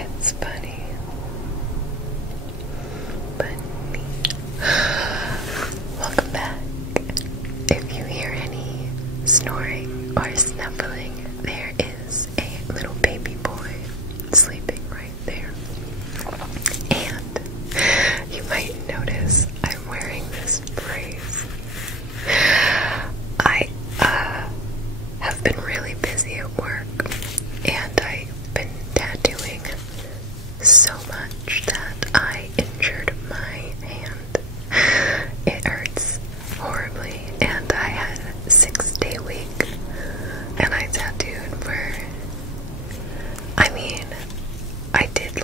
It's funny. Bunny. Welcome back. If you hear any snoring or snuffling, there is a little baby boy sleeping right there. And you might notice I'm wearing this brace. I have been really busy at work, and I've been tattooing so much that I injured my hand. It hurts horribly, and I had a 6-day week, and I tattooed for, I mean, I did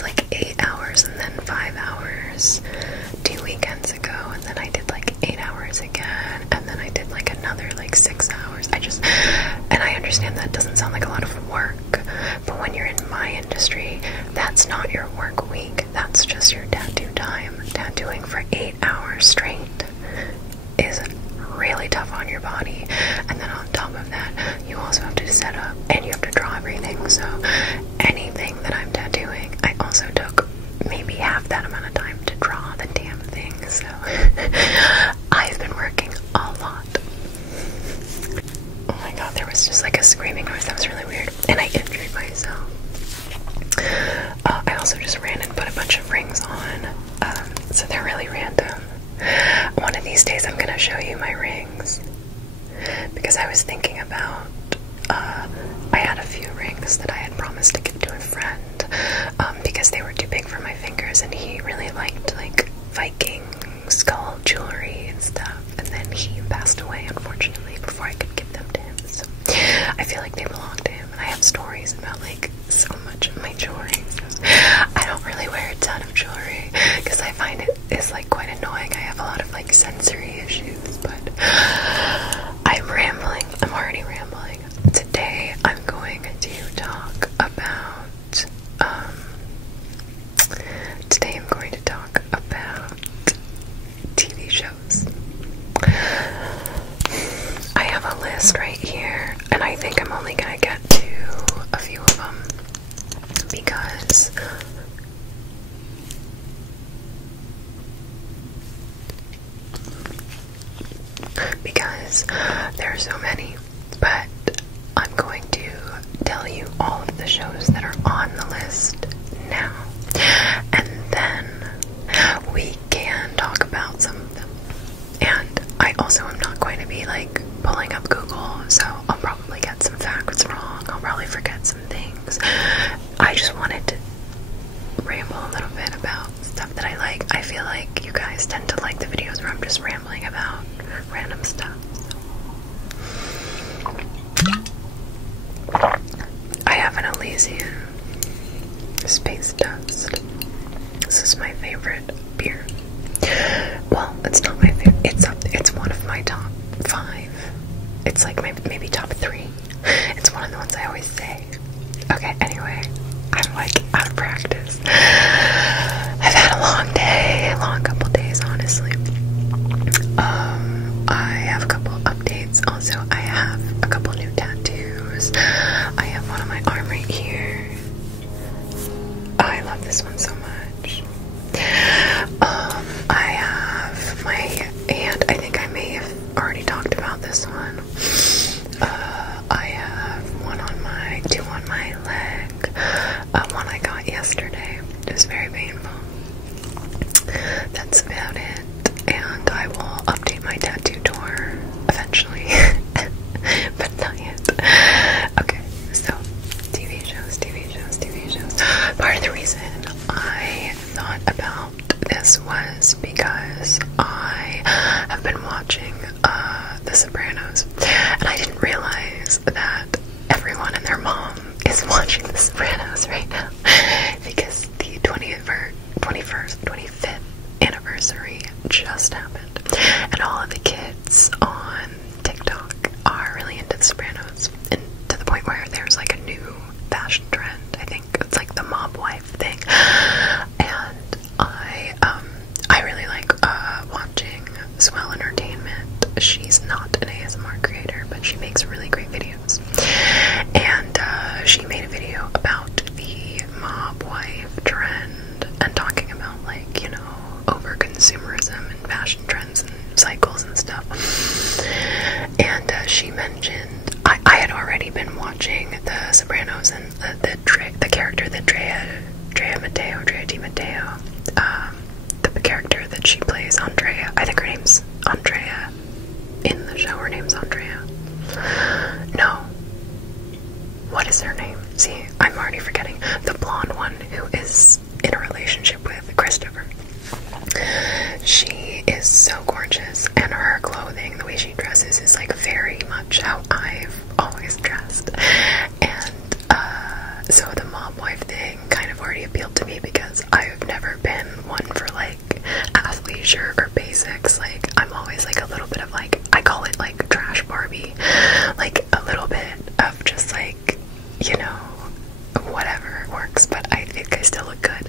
like 8 hours and then 5 hours 2 weekends ago, and then I did like 8 hours again, and then I did like another like 6 hours. And I understand that doesn't sound like a lot of work, but when you're in my industry, that's not your work week, that's just your tattoo time. Tattooing for 8 hours straight is really tough on your body, and then on top of that, you also have to set up and you have to draw everything. So anything that I'm tattooing, I also took maybe half that amount of time to draw the damn thing. So I've been working a lot. Oh my god, there was just like a screaming noise. That was really weird, and I injured myself. I also just ran and put a bunch of rings on, so they're really random. One of these days I'm gonna show you my rings, because I was thinking about, I had a few rings that I had promised to give to a friend, because they were too big for my fingers, and he really liked like Viking skull jewelry and stuff, and then he passed away unfortunately before I could give them to him, so I feel like they belong to him, and I have stories about like so much of my jewelry. I don't really wear a ton of jewelry because I find it is like quite annoying. I have a lot of like sensory issues, but I'm rambling. I'm already rambling. Today I'm going to talk about TV shows. I have a list right here, and I think I'm only gonna get to a few of them because there are so many, but I'm going to tell you all of the shows that are on the list now, and then we can talk about some of them. And I also am not going to be like pulling up Google, so I'll probably get some facts wrong, I'll probably forget some things. I just wanted to ramble a little bit about stuff that I like. I feel like you guys tend to like the videos where I'm just rambling about random stuff. I have an Elysian Space Dust. This is my favorite beer. Well, it's not my favorite. It's one of my top 5. It's like maybe top 3. It's one of the ones I always say. Okay, anyway, I'm like out of practice. I've had a long day, a long couple days, honestly. I have a couple updates. Also, I have a couple new tattoos. I have one on my arm right here. I love this one so much. I have my hand. I think I may have already talked about this one. I have two on my leg. One I got yesterday. It was very painful. That's about it. And I will update my tattoo tour eventually. But not yet. Okay, so TV shows. Part of the reason I thought about this was because I have been watching The Sopranos, and I didn't realize that everyone and their mom is watching The Sopranos right now, because the 25th anniversary just happened, and all of the kids on TikTok are really into The Sopranos, and to the point where there's like a new fashion trend. I think it's like the mob wife thing, and I really like watching Swell Entertainment. She's not an ASMR creator, but she makes really great videos, and she made a video about And she mentioned, I had already been watching The Sopranos, and the character that Drea Di Matteo, the character that she plays, Andrea, I think her name's Andrea, in the show her name's Andrea. No. What is her name? See, I'm already forgetting. The blonde one who is in a relationship with Christopher. She is so gorgeous, and her clothing, the way she dresses, is like very much how I've always dressed. And so the mom wife thing kind of already appealed to me, because I've never been one for like athleisure or basics. Like, I'm always like a little bit of like, I call it like trash Barbie, like a little bit of just like, you know, whatever works, but I think I still look good.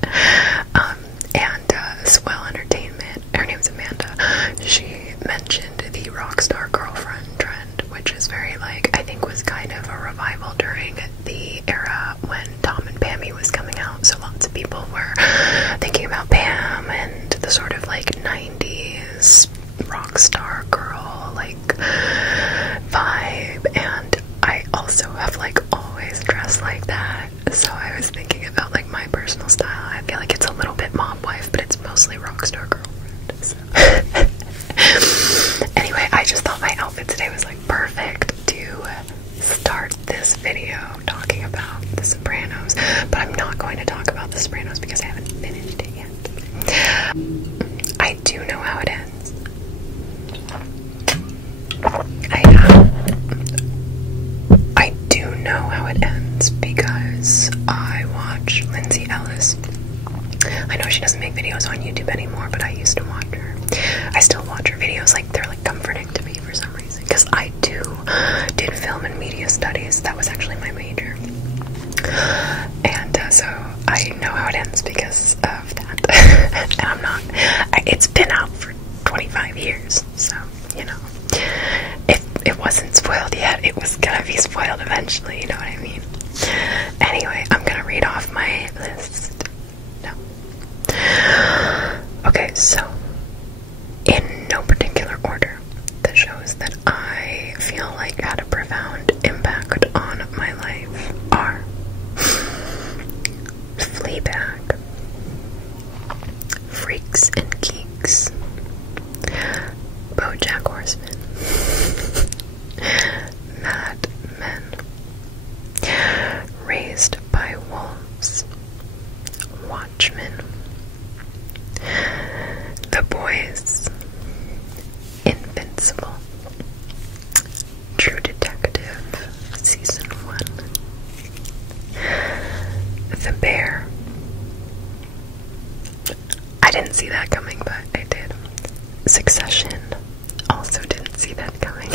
And Swell Entertainment, her name's Amanda, she mentioned the Rockstar Girlfriend trend, which is very like, I think was kind of a revival during the era when Tom and Pammy was coming out, so lots of people were thinking about Pam and the sort of like 90s rockstar girl like vibe, and I also have like always dressed like that, so I was thinking about like my personal style. I feel like it's a little bit mom wife, but it's mostly rockstar girlfriend, so. Anyway, I just thought my outfit today was like perfect to start this video talking about The Sopranos, but I'm not going to talk about The Sopranos because I haven't finished it yet. I do know how it ends. I do know how it ends because I watch Lindsay Ellis. I know she doesn't make videos on YouTube anymore, but I used to watch her. I still watch her videos, like they're like comforting to me for some reason, because I did film and media studies. That was actually my major. And so I know how it ends because of that. And I'm not, it's been out for 25 years, so, you know, if it wasn't spoiled yet, it was gonna be spoiled eventually, you know what I mean? Anyway, I'm gonna read off my list. No. Okay, so, in no particular order, the shows that I feel like had a profound impact on my life are Fleabag, Freaks and Geeks, BoJack Horseman, Mad Men, Raised by Wolves, Watchmen, The Boys, Invincible, True Detective, Season 1, The Bear. I didn't see that coming, but I did. Succession. Also didn't see that coming.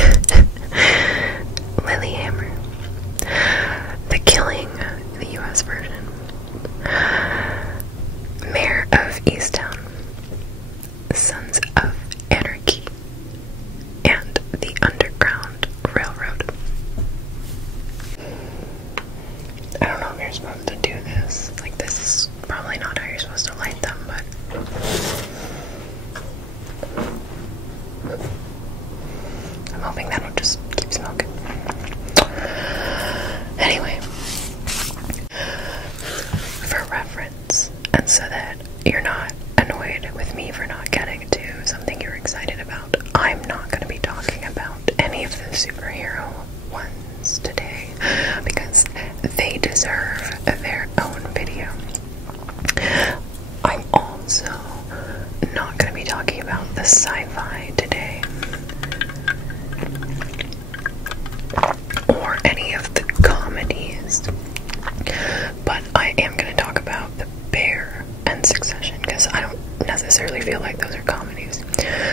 Lilyhammer. The Killing, the US version. Mayor of Easttown. Sons of Anarchy. And the Underground Railroad. I don't know if you're supposed to do this. Like, this is probably not how you're supposed to light them, but I'm hoping that'll just keep smoking. Anyway, for reference, and so that you're not annoyed with me for not getting to something you're excited about, I'm not going to be talking about any of the superhero ones today because they deserve their own video. I'm also not going to be talking about the sci-fi today, or any of the comedies, but I am going to talk about The Bear and Succession, because I don't necessarily feel like those are comedies,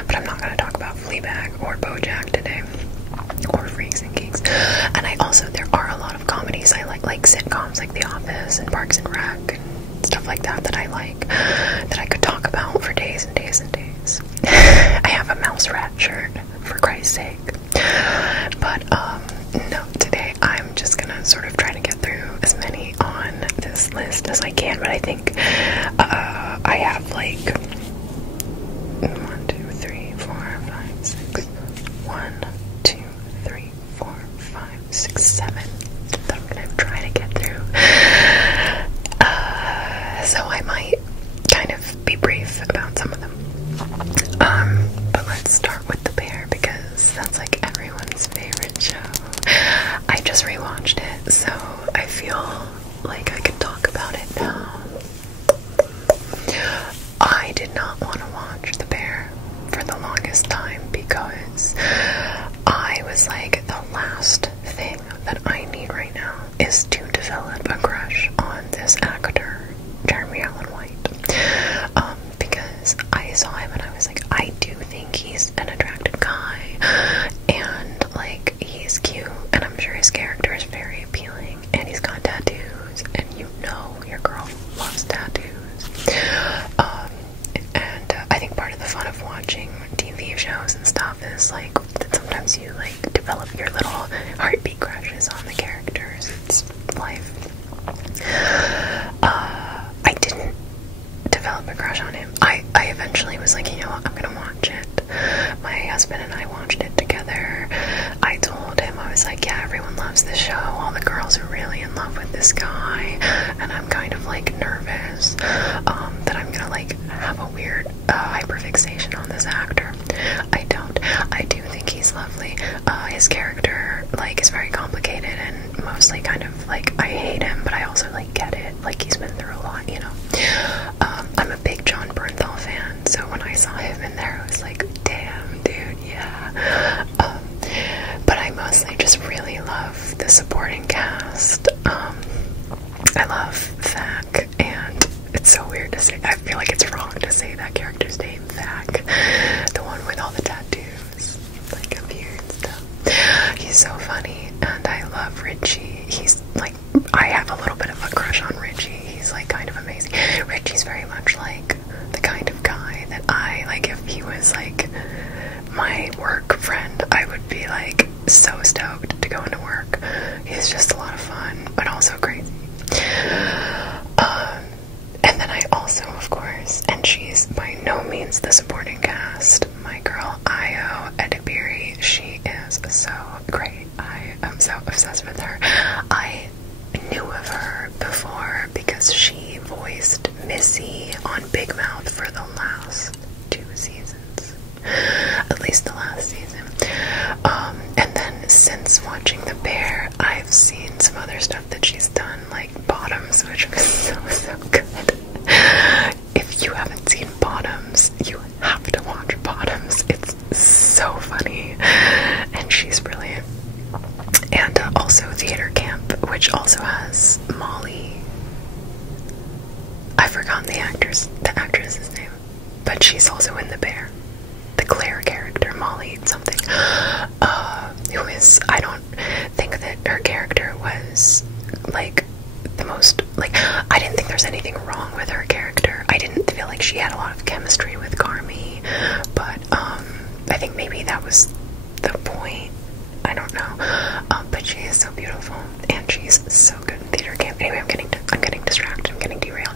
but I'm not going to talk about Fleabag or BoJack today, or Freaks and Geeks. And I also, there are a lot of comedies I like sitcoms like The Office and Parks and Rec and stuff like that that I like, that I could talk about for days and days and days. I have a mouse rat shirt, for Christ's sake. But, no, today I'm just gonna sort of try to get through as many on this list as I can, but I think, I have like 1, 2, 3, 4, 5, 6, 1, 2, 3, 4, 5, 6, 7 that I'm gonna try to get through. So I might kind of be brief about some of them. But let's start with The Bear because that's like everyone's favorite show. I just rewatched it, so I feel like I can talk about it now. I did not want to watch The Bear for the longest time because I was like, the last thing that I need right now is to develop a crush on this actor, Jeremy Allen White. Because I saw him and I was like, I do think he's an attractive guy, and like, he's cute, and I'm sure his character is very appealing, and he's got tattoos, and you know your girl loves tattoos. And I think part of the fun of watching TV shows and stuff is like that sometimes you like develop your little heartbeat crushes on the characters. It's life. I didn't develop a crush on him. I eventually was like, you know what, I'm gonna watch it. My husband and I watched it together. I told him, I was like, yeah, everyone loves this show. All the girls are really in love with this guy, and I'm kind of like nervous that I'm gonna like have a weird hyperfixation on this actor. I don't. I do think he's lovely. His character like is very complicated and mostly kind of like, I hate him, but I also like get it. Like, he's been through a lot, you know. I'm a big John Bernthal fan, so when I saw him in there, I was like, damn, dude, yeah. But I mostly just really love the supporting cast. I love Thak, and it's so weird to say, I feel like it's wrong to say that character's name, Thak, the one with all the tattoos, like up here and stuff. He's so funny, and I love Richie. He's like, I have a little bit of a crush on Richie. He's like kind of amazing. Richie's very much like the kind of guy that I like. If he was like my work friend, I would be like so stoked to go into work. He's just a lot of fun, but also crazy. And then I also, of course, and she's by no means the supporting cast, my girl Io Edebiri. She is so great. I am so obsessed with her. I knew of her before because she voiced Missy on Big Mouth for the last 2 seasons. At least the last season. And then since watching The Bear, I've seen some other stuff that she's done, like Bottoms, which was so good. If you haven't seen Bottoms, you have to watch Bottoms. It's so funny, and she's brilliant. And also Theater Camp, which also has Molly. I've forgotten the actress's name, but she's also in The Bear. The Claire character, Molly something, who is, I don't think that her character was like the most, like, I didn't think there's anything wrong with her character. I didn't feel like she had a lot of chemistry with Carmi, but I think maybe that was the point. I don't know, but she is so beautiful, and she's so good in Theater Camp. Anyway, I'm getting distracted, I'm getting derailed.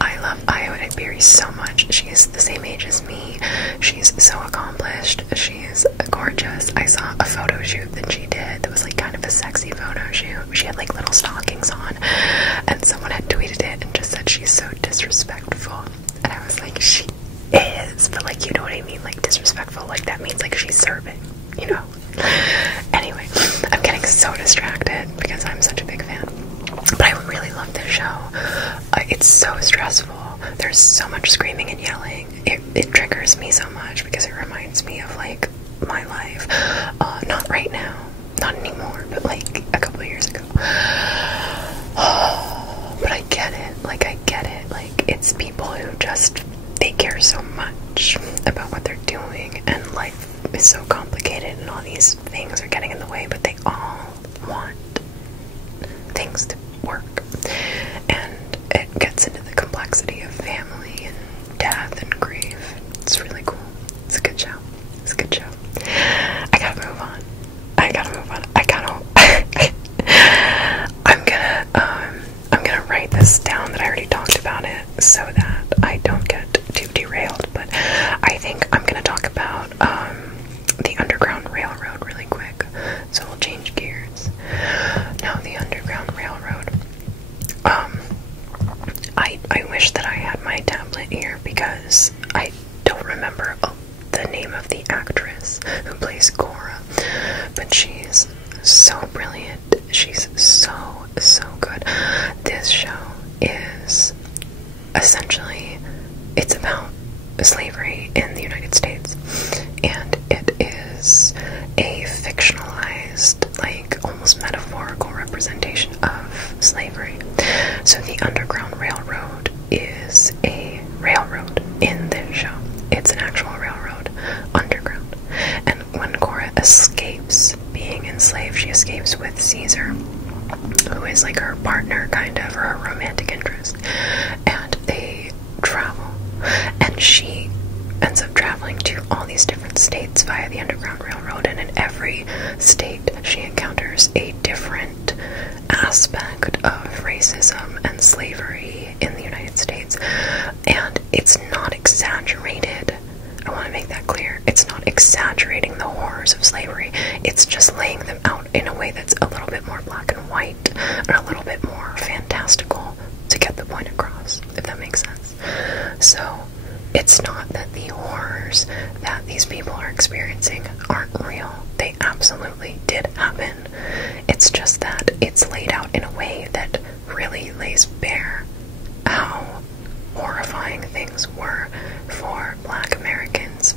I love Io Edebiri so much. She is the same age as me. She's so accomplished. She's gorgeous. I saw a photo shoot that she did that was like kind of a sexy photo shoot. She had like little stockings on, and someone had tweeted it and just said she's so disrespectful. And I was like, she is, but like, you know what I mean? Like, disrespectful, like that means like she's serving, you know? Anyway, I'm getting so distracted because I'm such a big fan. But I really love this show. It's so stressful. There's so much screaming and yelling. It triggers me so much because it reminds me of like my life. Not right now, not anymore, but like a couple of years ago. But I get it. Like, I get it. Like, it's people who just, they care so much about what they're doing, and life is so complicated, and all these things are getting in the way, but they all want things to work. And it gets into the complexity of family and death and grief. It's really cool. It's a good show. It's a good show. I gotta move on. I'm gonna write this down that I already talked about it so that I don't get too derailed, but I think I'm gonna talk about the Underground Railroad. escapes being enslaved. She escapes with Caesar, who is like her partner, kind of, or her romantic interest, and they travel, and she ends up traveling to all these different states via the Underground Railroad, and in every state she encounters a different aspect of racism and slavery in the United States, and it's not exaggerated. I want to make that clear. It's not exaggerating the horrors of slavery. It's just laying them out in a way that's a little bit more black and white and a little bit more fantastical to get the point across, if that makes sense. So it's not that the horrors that these people are experiencing aren't real. They absolutely did happen. It's just that it's laid out in a way that really lays bare how horrifying things were for Black Americans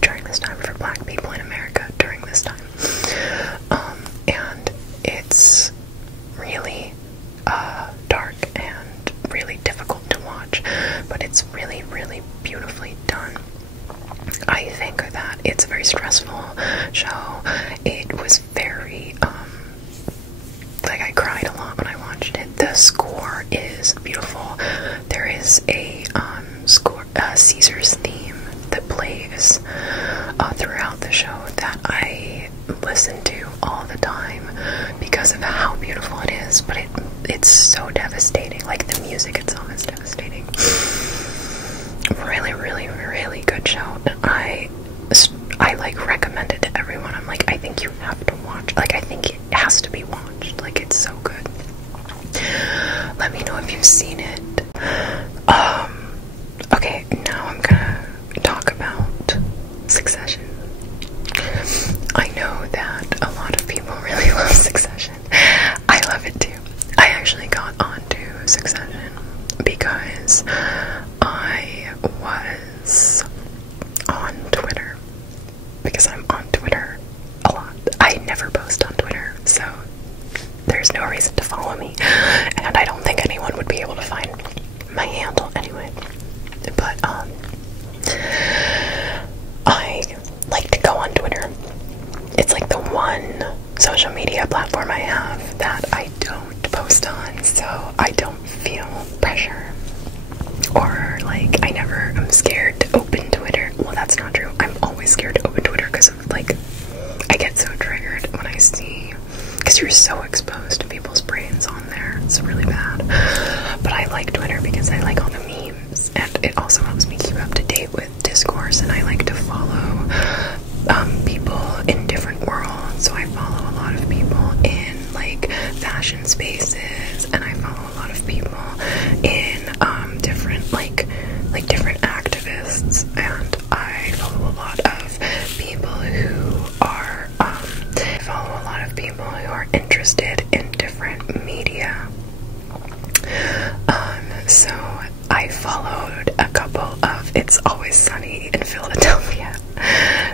during this time, for Black people in America during this time. And it's really dark and really difficult to watch, but it's really, really beautifully done. I think that it's a very stressful show. It was very, like, I cried a lot when I watched it. The score is beautiful. There is a Caesar's theme that plays throughout the show that I listen to all the time because of how beautiful it is, but it's so devastating. Like, the music itself is devastating. Really, really, really good show. I like recommend it to everyone. I'm like, I think you have to watch. Like, I think it has to be watched. Like, it's so good. Let me know if you've seen it. Okay, now I'm gonna talk about Succession. I know that a lot of people really love Succession. I love it too. I actually got onto Succession because I was on Twitter. Because I'm on Twitter a lot. I never post on Twitter, so there's no reason to follow me. And I don't think anyone would be able to find my handle anyway. But, I like to go on Twitter. It's like the one social media platform I have that I don't post on, so I don't feel pressure. Or, like, I never am scared to open Twitter. Well, that's not true. I'm always scared to open Twitter because of, like, I get so triggered when I see, because you're so exposed to people's brains on there. It's really bad. But I like Twitter because I like all the memes, and it also helps me keep up to date with discourse, and I like to follow people in different worlds. So I follow a lot of people in, like, fashion spaces, and I follow a lot of people in different, like different activists, and I follow a lot of people who are interested in different media. So I followed a couple of It's Always Sunny in Philadelphia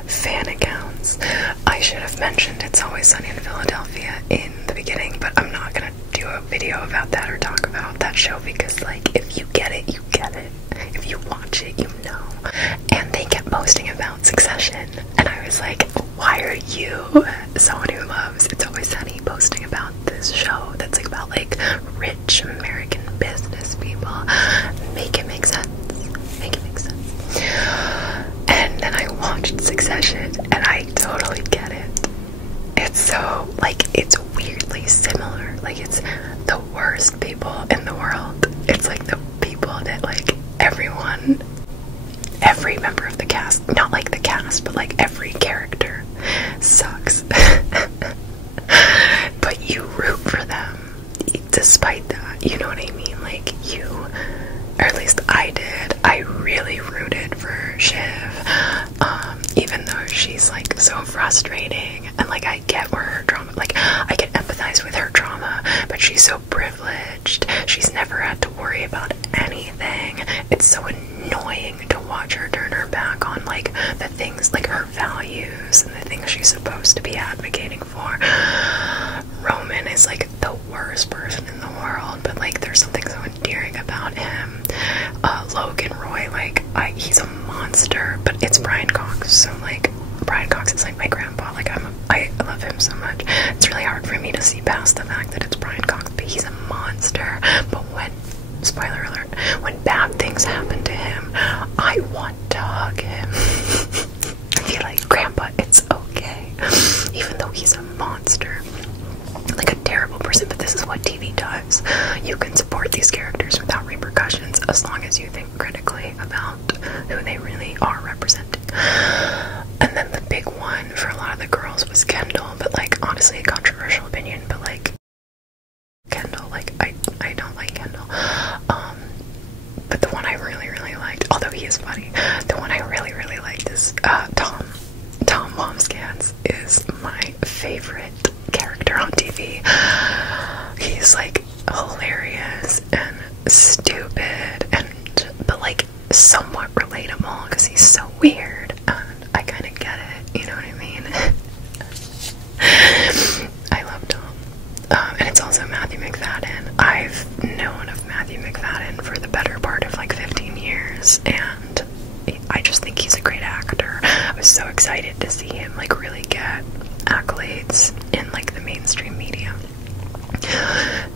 fan accounts. I should have mentioned It's Always Sunny in Philadelphia in the beginning, but I'm not gonna do a video about that or talk about that show because, like, if you get it, you get it. If you watch it, you know. And they kept posting about Succession, and I was like, why are you, someone who loves It's Always Sunny, posting about this show that's, like, about, like, rich American business people? Make it make sense. Make it make sense. And then I watched Succession, and I totally get it. It's so, like, it's weirdly similar. Like, it's the worst people in the world. It's like the people that, like, every member of the cast, not like the cast, but like every character sucks. But you root for them despite that, you know what I mean? Like, you, or at least I did, I really rooted for Shiv, even though she's, like, so frustrating, and, like, I get where her trauma, like, I can empathize with her trauma, but she's so privileged, she's never had to worry about anything. It's so annoying to watch her turn her back on, like, the things, like, her values and the things she's supposed to be advocating for. Roman is, like, the worst person in the world, but, like, there's something so endearing about him. Logan Roy, like, he's a monster, but it's Brian Cox, so, like, Brian Cox is, like, my grandpa. Like, I'm a monster, like a terrible person, but this is what TV does. You can support these characters without repercussions as long as you think critically about who they really are representing. And then the big one for a lot of the girls was Kendall, but like honestly a controversial opinion, but like Kendall, like I don't like Kendall. But the one I really, really liked, although he is funny, the one I really, really liked is Tom. Tom Momscans is my favorite character on TV. He's like hilarious and stupid, but like somewhat relatable because he's so weird, and I kind of get it. You know what I mean? I love Tom, and it's also Matthew McFadden. I've known of Matthew McFadden for the better part of like 15 years, and I just think he's a great actor. I was so excited to see him like really get accolades in like the mainstream media.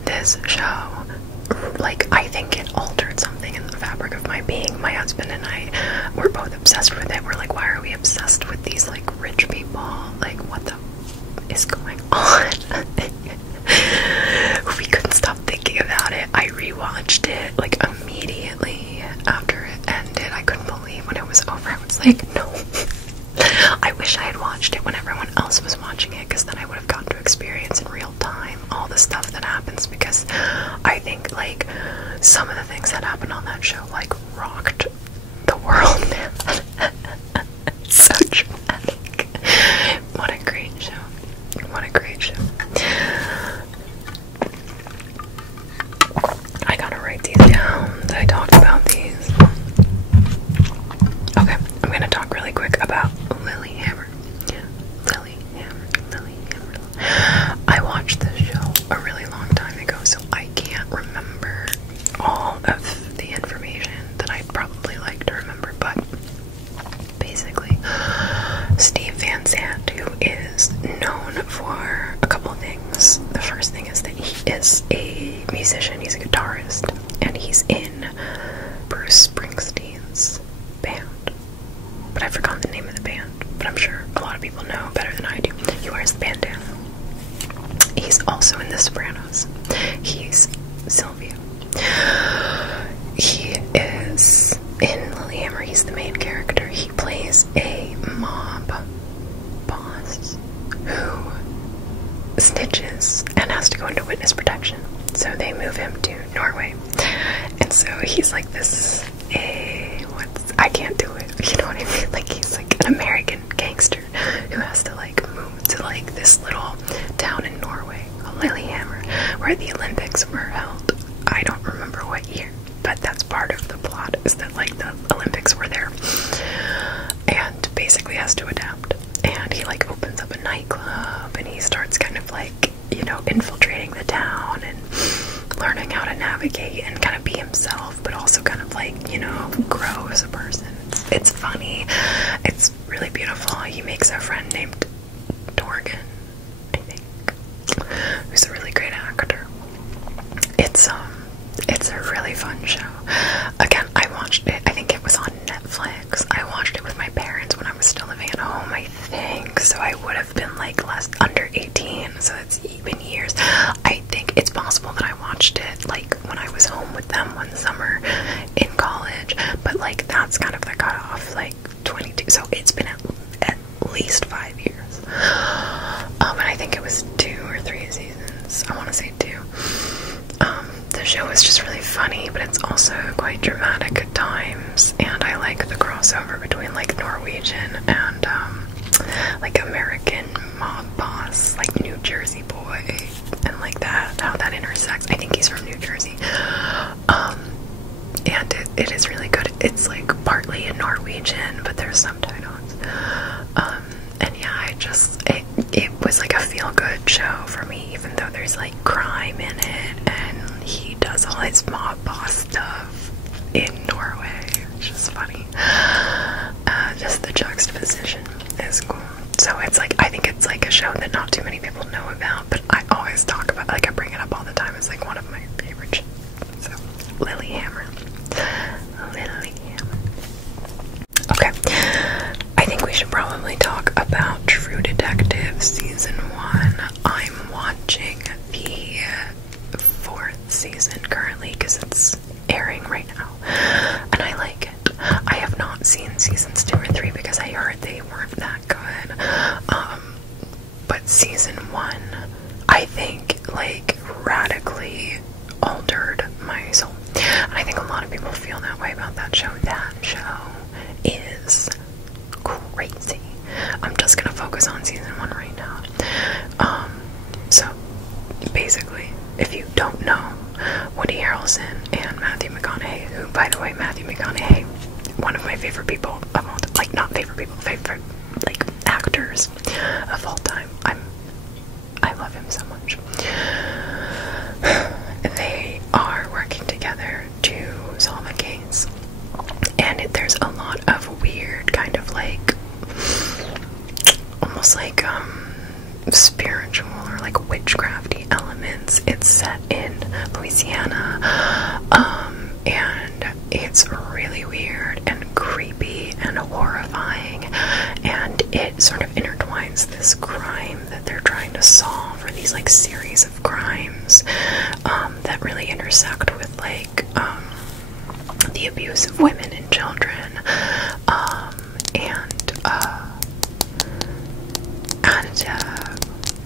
This show, like, I think it altered something in the fabric of my being. My husband and I were both obsessed with it. We're like, why are we obsessed with these like rich people? Like, what the is going on? We couldn't stop thinking about it. I rewatched it like immediately after it ended. I couldn't believe when it was over. I was like, no. I wish I had watched it when everyone else was watching it, because then I would have gotten to experience in real time all the stuff that happens, because I think like some of the things that happened on that show like rocked the world, man. So dramatic. What a great show. What a great show. I gotta write these down that I talked about these. Okay, I'm gonna talk really quick about Lilyhammer. Lilyhammer. I watched this show a really long time ago, so I can't remember all of the information that I'd probably like to remember, but basically, Steve Van Sant, who is known for a couple things. The first thing is that he is a musician, he's a guitarist, and he's in Bruce Springsteen's band. But I forgot the name of the band, but I'm sure a lot of people know better than I do. He wears the bandana. He's also in The Sopranos. He's Silvio. He is in Lilyhammer. He's the main character. He plays a mob boss who snitches and has to go into witness protection. So they move him to Norway. And so he's like this, I can't do it. You know what I mean? Like, he's like an American gangster who has to like move to like this little town in Norway, Lilyhammer, where the Olympics were held. I don't remember what year, but that's part of the plot, is that like the Olympics were there, and basically has to adapt. And he like opens up a nightclub, and he starts kind of like, you know, infiltrating the town and learning how to navigate and kind of be himself, but also kind of like, you know, grow as a person. It's funny. It's really beautiful. He makes a friend named Dorgan, I think, who's a really great actor. It's a really fun show. Again, I watched it, I think it was on Netflix. I watched it with my parents when I was still living at home, I think. So I would have been like under 18, so it's even years. I think it's possible that I watched it like when I was home with them one summer in college, but like that's kind of the cutoff, like 22. So it's been at least 5 years. And I think it was 2 or 3 seasons. I want to say 2. The show is just really funny, but it's also quite dramatic at times, and I like the crossover between like Norwegian and like American mob boss, like New Jersey boy, and like that, how that intersects. I think he's from New Jersey. And it is really good. It's like partly in Norwegian, but there's subtitles. And yeah, it was like a feel-good show for me, even though there's like crime in it, and he does all his mob boss stuff in Norway, which is funny. Just the juxtaposition is cool. So it's like, I think it's like a show that not too many people know about, but I always talk about, like I bring it up all the time. It's like one of my favorite shows. So, Lilyhammer. Okay, I think we should probably talk about True Detective Season 1. that season 1, I think, like, radically altered my soul. And I think a lot of people feel that way about that show. That show is crazy. I'm just gonna focus on season 1 right now. So basically, if you don't know, Woody Harrelson and Matthew McConaughey, who, by the way, Matthew McConaughey, one of my favorite people of all time, like, not favorite people, favorite, like, actors of all time. I love him so much. They are working together to solve a case, and there's a lot of weird kind of, like, almost like spiritual or like witchcrafty elements. It's set in Louisiana, and it's really weird and creepy and horrifying, and it sort of intertwines this crime that they're trying to solve, or these like series of crimes that really intersect with like the abuse of women and children,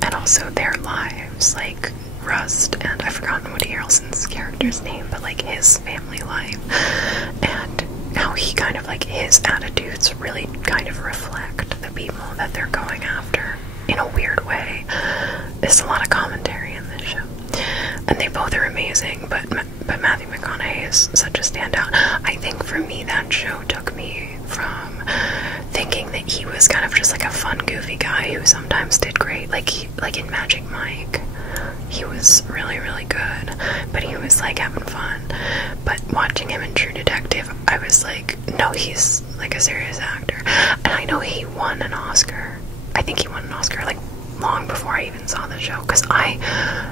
and also their lives, like Rust, and I've forgotten Woody Harrelson's character's name, but like his family life, and how he kind of like his attitudes really kind of reflect the people that they're going after in a weird way. There's a lot of commentary in this show, and they both are amazing, but Matthew McConaughey is such a standout. I think for me that show took me from thinking that he was kind of just like a fun, goofy guy who sometimes did great, like in Magic Mike. He was really, really good, but he was like having fun. But watching him in True Detective, I was like, no, he's like a serious actor. And I know he won an Oscar. I think he won an Oscar like long before I even saw the show, because I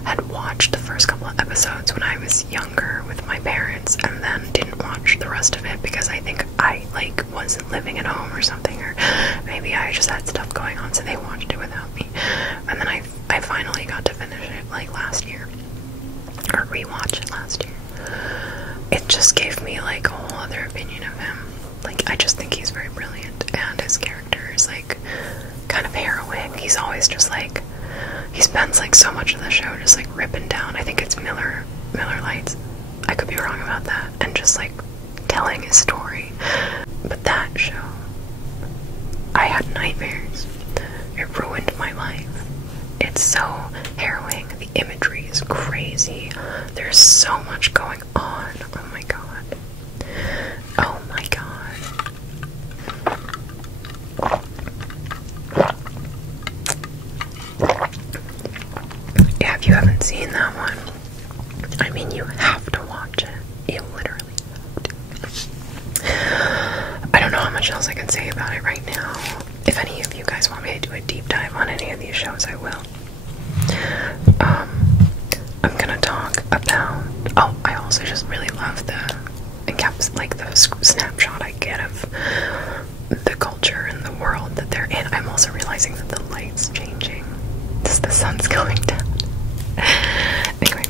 had watched the first couple of episodes when I was younger with my parents, and then didn't watch the rest of it because I think I like wasn't living at home or something, or maybe I just had stuff going on, so they watched it without me. And then I finally got to finish it like last year, or rewatch it last year. It just gave me like a whole other opinion of him. Like, I just think he's very brilliant, and his character is like kind of harrowing. He's always just like, he spends like so much of the show just like ripping down, I think it's Miller Lights, I could be wrong about that, and just like telling his story. But that show, I had nightmares. It ruined my life. It's so harrowing. The imagery is crazy. There's so much going on. Oh my god. Oh my god. Yeah, if you haven't seen that one, I mean, you have to watch it. You literally have to. I don't know how much else I can say about it right now. If any of you guys want me to do a deep dive on any of these shows, I will. I'm gonna talk about, oh, I also just really love the snapshot I get of the culture and the world that they're in. I'm also realizing that the light's changing. The sun's going down. Anyway.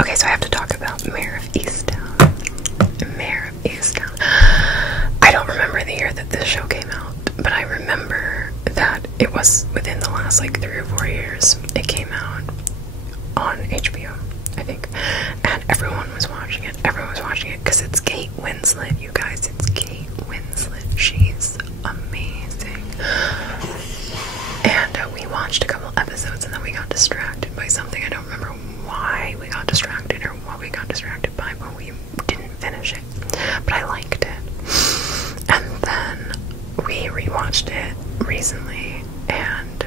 Okay, so I have to talk about Mayor of Easttown. Mayor of Easttown. I don't remember the year that this show came out, but I remember that it was within the last like 3 or 4 years. It came out on HBO, I think, and everyone was watching it. Everyone was watching it because it's Kate Winslet, you guys. It's Kate Winslet. She's amazing. And we watched a couple episodes, and then we got distracted by something. I don't remember why we got distracted or what we got distracted by, but we didn't finish it. But I liked it. And then we rewatched it recently, and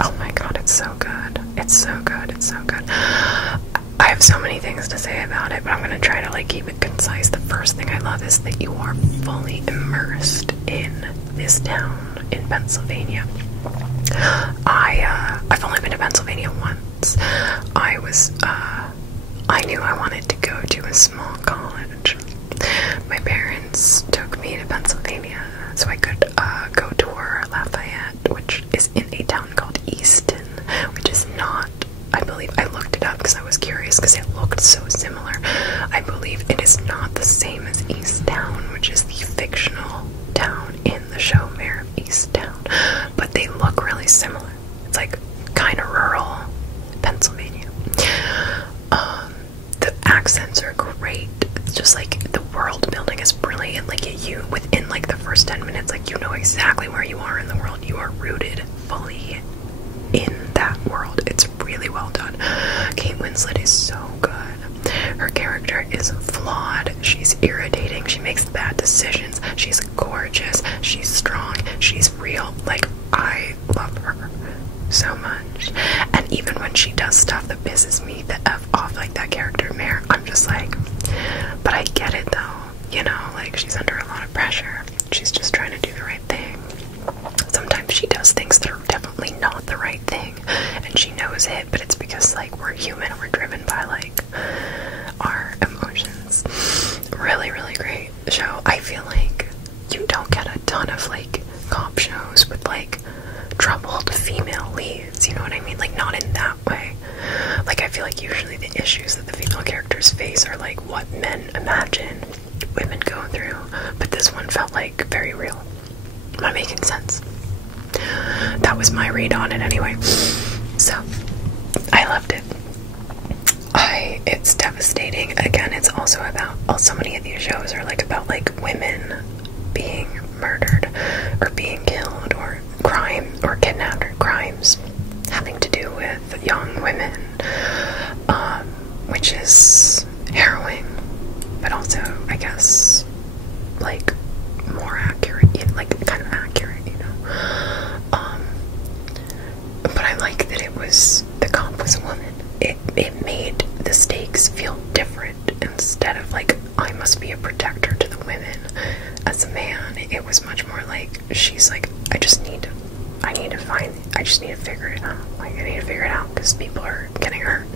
oh my god, it's so good. It's so good. It's so good. I have so many things to say about it, but I'm gonna try to like keep it concise. The first thing I love is that you are fully immersed in this town in Pennsylvania. I've only been to Pennsylvania once. I knew I wanted to go to a small college. My parents took me to Pennsylvania so I could go tour Lafayette, which is in a town called Easton, which is not, I believe, I looked it up because I was curious because it looked so similar. I believe it is not the same as Easttown, which is the fictional town in the show Mayor of Easttown, but they look really similar. It's like kind of rural Pennsylvania. The accents are great. It's just like the world building is brilliant. Like you, within like the first 10 minutes, like you know exactly where you are in the world. You are rooted fully in that world. It's really well done. Kate Winslet is so good. Her character is flawed. She's irritating. She makes bad decisions. She's gorgeous. She's strong. She's real. Like, I love her so much. And even when she does stuff that pisses me the F off, like that character Mare, I'm just like, but I get it though. You know, like she's under a lot of pressure. She's just trying to do the right thing. Sometimes she does things that are definitely not the right thing, and she knows it, but it's because like we're human, we're driven by like our emotions. Really, really great show. I feel like you don't get a ton of like cop shows with like troubled female leads, you know what I mean? Like not in that way. Like I feel like usually the issues that the female characters face are like what men imagine women go through, but this one felt like very real. Am I making sense? That was my read on it anyway. So, I loved it. It's devastating. Again, it's also about, so many of these shows are like about like women being murdered or being killed or crime or kidnapped or crimes having to do with young women, which is harrowing, but also, I guess, like more accurate, like kind of accurate, you know. But I like that the cop was a woman. It made the stakes feel different. Instead of like, I must be a protector to the women as a man, it was much more like, she's like, I just need to figure it out. Like, I need to figure it out because people are getting hurt.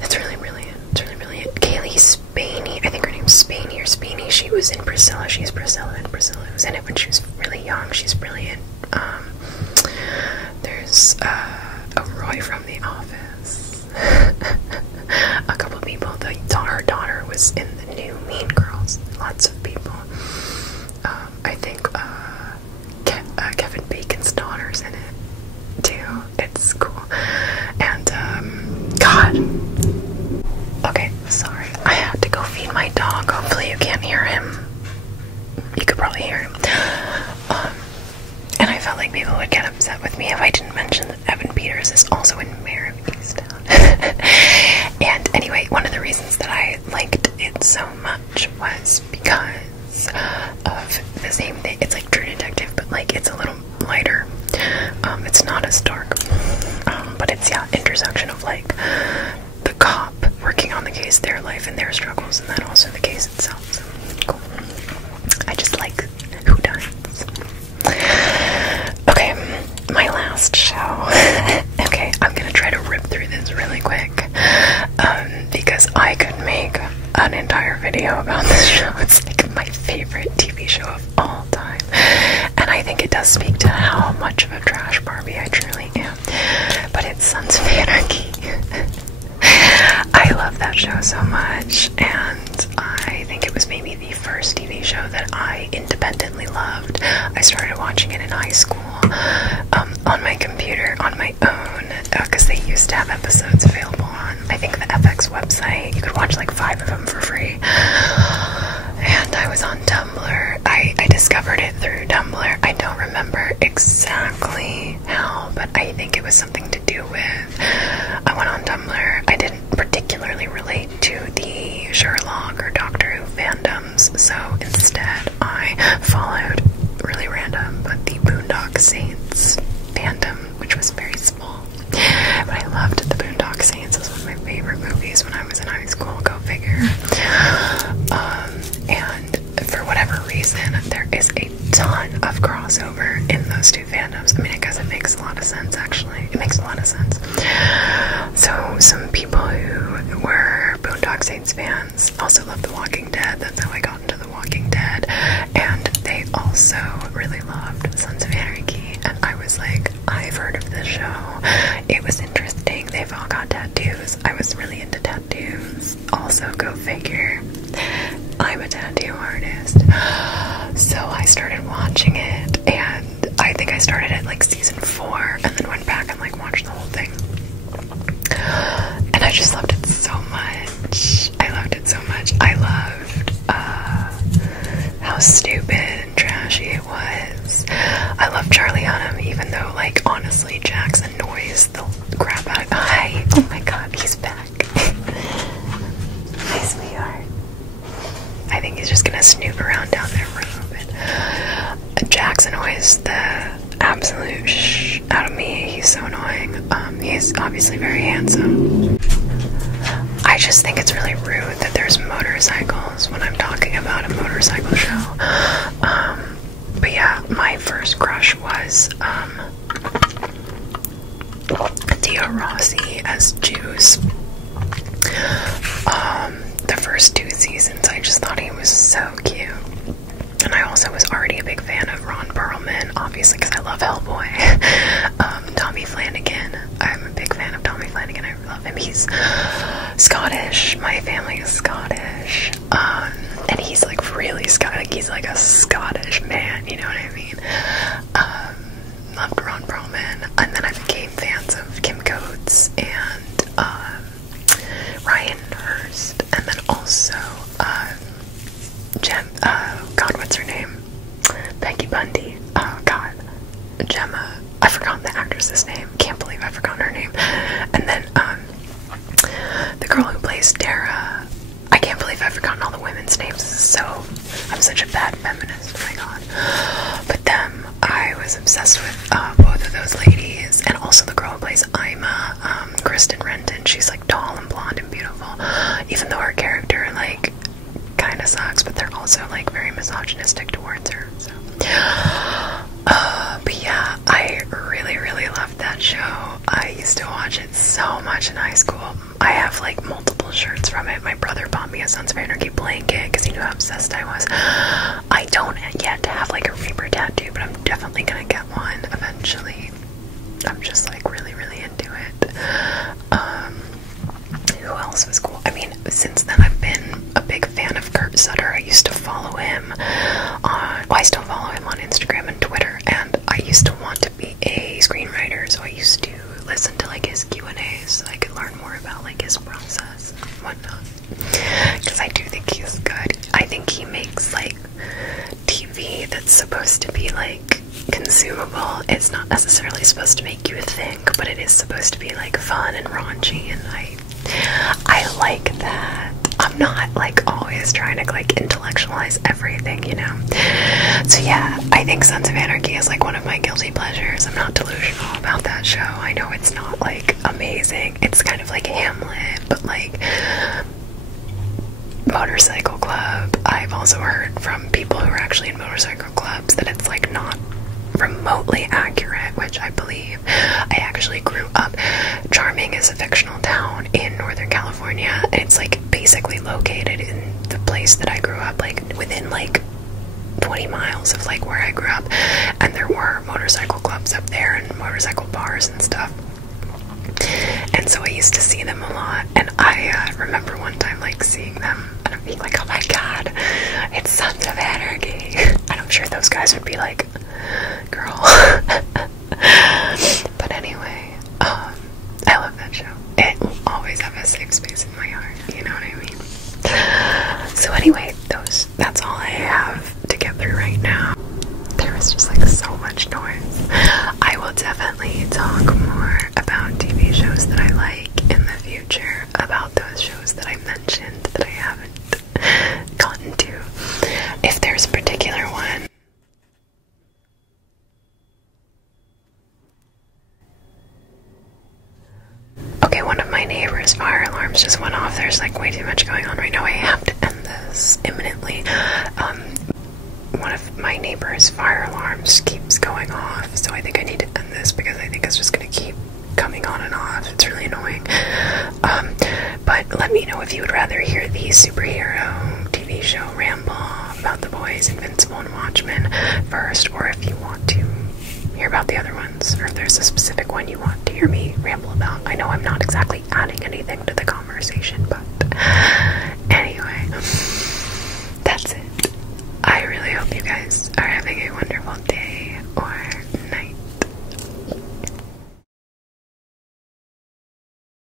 It's really brilliant. It's really brilliant. Kaylee Spaney, I think her name's Spaney or Spaney. She was in Priscilla. She's Priscilla, and Priscilla was in it when she was really young. She's brilliant. There's a Roy from The Office. A couple of people. Her daughter was in the new Mean Girls. Lots of people. I think Kevin Bacon's daughter's in it too. It's cool. And God. Okay, sorry. I had to go feed my dog. Hopefully you can't hear him. You could probably hear him. And I felt like people would get upset with me if I didn't mention that Evan Peters is also in Mayor of Easttown. And anyway, one of the reasons that I liked it so much was because of the same thing. It's like True Detective, but like it's a little lighter. It's not as dark. But it's, yeah, intersection of like the cop working on the case, their life and their struggles, and then also the case itself. So, cool. I just like whodunits. Okay, my last show. Okay, I'm gonna try to rip through this really quick, because I could make an entire video about this show. It's like my favorite TV show of all time, and I think it does speak to how much of a trash Barbie I truly am. But it's Sons of Anarchy. I love that show so much, and I think it was maybe the first TV show that I independently loved. I started watching it in high school, on my computer, on my own, because they used to have episodes available on, I think, the FX website. You could watch like 5 of them for free. And I was on Tumblr. I discovered it through Tumblr. I don't remember exactly how, but I think it was something to do with, I went on Tumblr. I didn't particularly relate to the Sherlock or Doctor Who fandoms, so instead I followed, really random, but the Boondock Saints fandom, which was very small. But I loved the Boondock Saints. It was one of my favorite movies when I was in high school, go figure. And for whatever reason, there is a ton of crossover in those two fandoms. I mean, I guess it makes a lot of sense, actually. It makes a lot of sense. So, some people who were Boondock Saints fans also love The Walking Dead. That's how I got into The Walking Dead. And they also really loved Sons of Anarchy. And I was like, I've heard of this show. It was interesting. They've all got tattoos. I was really into tattoos. Also, go figure. I'm a tattoo artist. So I started watching it, and I think I started at like season 4 and then went back and like watched the whole thing. And I just loved it so much. I loved it so much. I loved how stupid and trashy it was. I love Charlie Hunnam, even though, like, honestly, Jax annoys the crap out of me. Hi! Oh my god, he's back. Hi, sweetheart. I think he's just gonna snoop around down there for a little bit. Jax annoys the absolute out of me. He's so annoying. He's obviously very handsome. I just think it's really rude that there's motorcycles when I'm talking about a motorcycle show. But yeah, my first crush was Tia Rossi as Juice. The first 2 seasons, I just thought he was so cute. And I also was already a big fan of Ron Perlman, obviously, because I love Hellboy. Tommy Flanagan. I'm a big fan of Tommy Flanagan. I love him. He's Scottish. My family is Scottish. And he's like really Scottish. Like, he's like a Scottish man, you know what I mean? Loved Ron Perlman. And then I became fans of Kim Coates and Ryan Hurst. And then also God, what's her name? Becky Bundy. Oh god. Gemma. I've forgotten the actress's name. Can't believe I've forgotten her name. And then the girl who plays Dara. I can't believe I've forgotten all the women's names. I'm such a bad feminist. Oh my god. But them, I was obsessed with both of those ladies, and also the girl who plays Ima, Kristen Renton. She's like tall and blonde and beautiful, even though her character like kind of sucks, but they're also like very misogynistic towards her. So, but yeah, I really loved that show. I used to watch it so much in high school. I have like multiple shirts from it. My brother bought me a Sons of Anarchy blanket because he knew how obsessed I was. I don't yet have like a Reaper tattoo, but I'm definitely gonna get one eventually. I'm just like really into it. Who else was cool? I mean, since then I've been a big fan of Kurt Sutter. I used to follow him I still follow him on Instagram and Twitter, and I used to want to be a screenwriter, so I used to listen to like his Q&As so I could learn more about like his process and whatnot, because I do think he's good. I think he makes like TV that's supposed to be like consumable. It's not necessarily supposed to make you think, but it is supposed to be like fun and raunchy, and I like that. I'm not like always trying to like intellectualize everything, you know. So yeah, I think Sons of Anarchy is like one of my guilty pleasures. I'm not delusional about that show. I know it's not like amazing. It's kind of like Hamlet, but like Motorcycle Club. I've also heard from people who are actually in motorcycle clubs that it's like not remotely accurate, which I believe. I actually grew up. Charming is a fictional town in Northern California, and it's like basically located in the place that I grew up, like within like 20 miles of like where I grew up, and there were motorcycle clubs up there and motorcycle bars and stuff, and so I used to see them a lot. And I remember one time like seeing them and I'm being like, oh my god, it's Sons of Anarchy. And I'm sure those guys would be like, girl. But anyway, I love that show. It will always have a safe space in my heart, you know what I mean? So anyway, that's all I have to get through right now. There is just like so much noise. I will definitely talk more about TV shows that I like in the future, about those shows that I mentioned that I haven't gotten to. If there's a particular one. Okay, one of my neighbor's fire alarms just went off. There's like way too much going on right now. I have to end this imminently. One of my neighbor's fire alarms keeps going off, so I think I need to end this because I think it's just going to keep coming on and off. It's really annoying. But let me know if you would rather hear the superhero TV show Ramble about the boys, Invincible and Watchmen first, or if you want to hear about the other ones, or if there's a specific one you want to hear me ramble about. I know I'm not exactly adding anything to the conversation, but